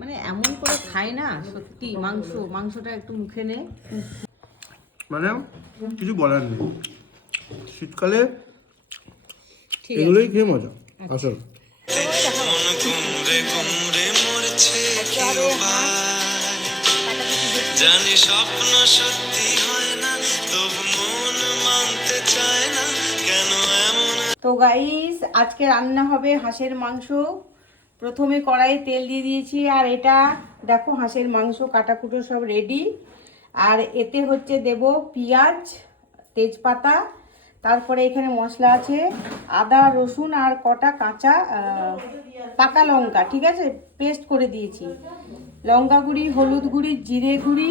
মানে এমন করে খায় না সত্যি। মাংসটা একটু মুখে নে, মানে কিছু বলার নেই, শীতকালে ঠিক এগুলোই খেয়ে মজা আসল। জানি স্বপ্ন সত্যি হয় না, তবু মন মানতে চায় না কেন এমন। তো গাইস, আজকে রান্না হবে হাঁসের মাংস। প্রথমে কড়াইয়ে তেল দিয়ে দিয়েছি, আর এটা দেখো হাঁসের মাংস কাটাকুটো সব রেডি। আর এতে হচ্ছে দেব পেঁয়াজ, তেজপাতা, তারপরে এখানে মশলা আছে আদা রসুন আর কটা কাঁচা পাকা লঙ্কা, ঠিক আছে, পেস্ট করে দিয়েছি। লঙ্কা গুঁড়ি, হলুদ গুঁড়ি, জিরে গুঁড়ি,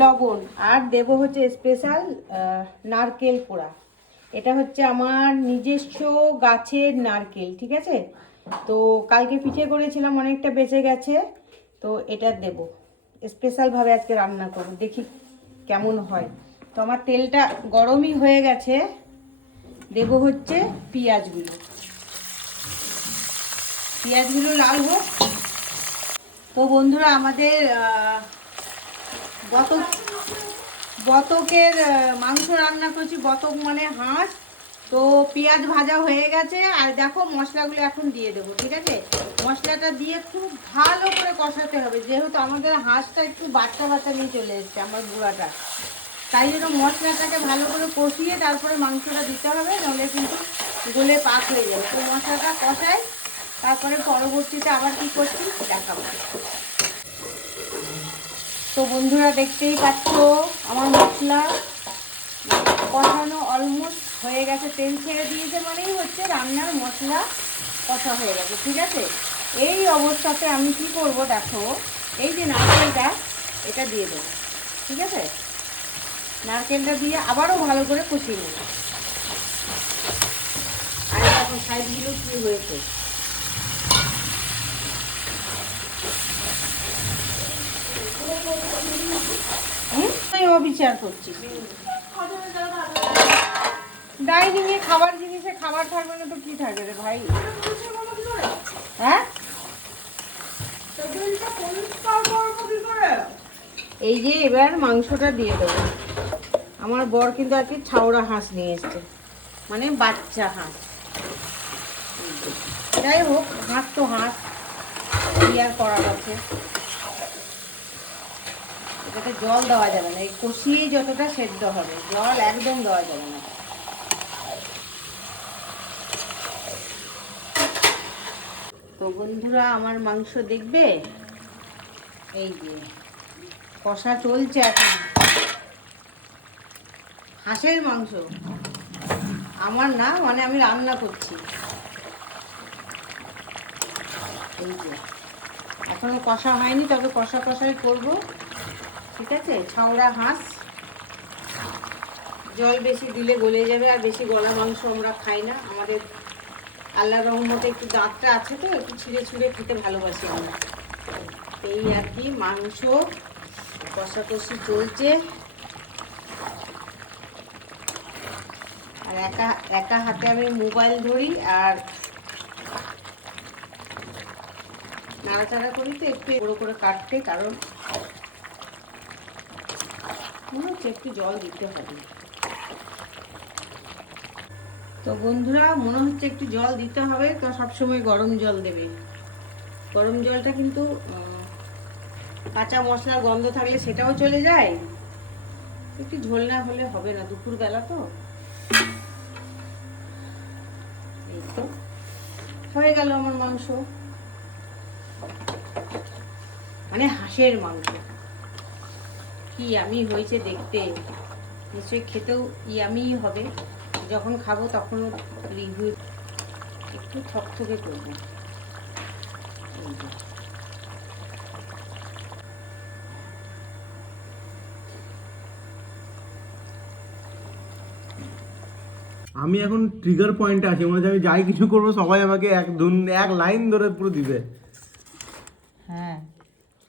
লবণ, আর দেব হচ্ছে স্পেশাল নারকেল কোড়া। এটা হচ্ছে আমার নিজস্ব গাছের নারকেল, ঠিক আছে। তো কালকে পিঠে করেছিলাম, অনেকটা বেঁচে গেছে, তো এটা দেব। স্পেশালভাবে আজকে রান্না করব, দেখি কেমন হয়। তো আমার তেলটা গরমই হয়ে গেছে, দেব হচ্ছে পেঁয়াজগুলো। পেঁয়াজগুলো লাল হোক। তো বন্ধুরা, আমাদের বতকের মাংস রান্না করছি, বতক মানে হাঁস। তো পেঁয়াজ ভাজা হয়ে গেছে, আর দেখো মশলাগুলো এখন দিয়ে দেবো, ঠিক আছে। মশলাটা দিয়ে খুব ভালো করে কষাতে হবে, যেহেতু আমাদের হাঁসটা একটু বাচ্চা বাচ্চা নিয়ে চলে এসছে আমার বুড়াটা, তাই জন্য মশলাটাকে ভালো করে কষিয়ে তারপরে মাংসটা দিতে হবে, নাহলে কিন্তু গলে পাক হয়ে যাবে। তো মশলাটা কষাই, তারপরে পরবর্তীতে আবার কি করছি দেখাবো। তো বন্ধুরা, দেখতেই পাচ্ছ আমার মশলা কষানো অলমোস্ট হয়ে গেছে, তেল ছেড়ে দিয়েছে, মানেই হচ্ছে রান্নার মশলা কষা হয়ে গেছে, ঠিক আছে। এই অবস্থাতে আমি কি করব দেখো, এই যে নারকেলটা, এটা দিয়ে দেবো, ঠিক আছে। নারকেলটা দিয়ে আবারও ভালো করে কষিয়ে নেব। আর দেখো সাইডগুলো কি হয়েছে। অবিচার করছি, ডাইনিং এ খাবার জিনিসে খাবার থাকবে না তো কি থাকে রে ভাই? হ্যাঁ, এই যে এবার মাংসটা দিয়ে দেবো। আমার বর কিন্তু আর কি ছাওড়া হাঁস নিয়ে এসছে, মানে বাচ্চা হাঁস। যাই হোক, হাঁস তো হাঁস, কি আর করার আছে। এটাতে জল দেওয়া যাবে না, এই কষিয়েই যতটা সেদ্ধ হবে, জল একদম দেওয়া যাবে না। তো বন্ধুরা, আমার মাংস দেখবে, এই যে কষা চলছে এখন। হাঁসের মাংস আমার না, মানে আমি রান্না করছি। এই যে এখনো কষা হয়নি, তবে কষা কষাই করবো, ঠিক আছে। ছাওড়া হাঁস, জল বেশি দিলে গলে যাবে, আর বেশি গলা মাংস আমরা খাই না। আমাদের আল্লাহর রহমতে একটু দাঁতটা আছে, তো একটু ছিঁড়ে ছুঁড়ে খেতে ভালোবাসি আমরা। এই আর কি, মাংস কষাকষি চলছে। আর একা হাতে আমি মোবাইল ধরি আর নাড়াচাড়া করি, তো একটু বড় করে কাটতে, কারণ মনে হচ্ছে একটু জল দিতে হবে। তো বন্ধুরা, মনে হচ্ছে একটু জল দিতে হবে, তো সবসময় গরম জল দেবে। গরম জলটা কিন্তু কাঁচা মশলার গন্ধ থাকলে সেটাও চলে যায়। একটু ঝোল না হলে হবে না, দুপুরবেলা তো। এই তো হয়ে গেল আমার মাংস, মানে হাঁসের মাংস। কি ইয়ামি হয়েছে দেখতে, নিশ্চয়ই খেতেও ইয়ামি হবে। যখন খাবো তখন রিভিউ একটু থকথকে করবো। আমি এখন ট্রিগার পয়েন্টে আছি, মনে হচ্ছে আমি যাই কিছু করবো সবাই আমাকে এক লাইন ধরে পুরো দিবে। হ্যাঁ,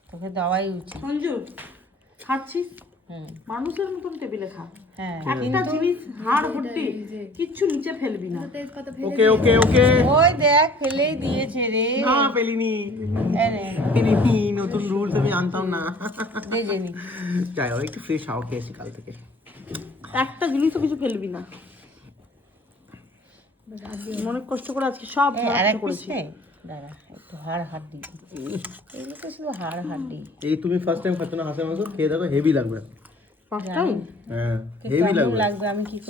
তোকে দেওয়াই উচিত। সঞ্জু, খাচ্ছিস মানুষের মতন টেবিলে খা। হ্যাঁ, একটা জিনিস হাড় ভর্তি, কিচ্ছু নিচে ফেলবি না। ওকে ওকে ওকে। ওই দেখ ফেলেই দিয়েছে রে। না পেলিনি, এনে পেলিনি, নতুন রুলস আমি জানতাম না। ভেজে নি। যাই হোক, একটু ফ্রেশ হাওয়া খেয়েছি কাল থেকে। একটা জিনিসও কিছু ফেলবি না, অনেক কষ্ট করে আজকে সব আর নষ্ট এক পিস করেছি। নেই, দাঁড়া একটু হাড় হাড্ডি, এগুলো তো শুধু হাড় হাড্ডি। এই তুমি ফার্স্ট টাইম খাচ্ছ না হাঁসের মাংস, খেয়ে দেখো হেভি লাগবে। ফার্স্ট টাইম হ্যাঁ হেভি কেমন লাগবে। লাগবে আমি কি করে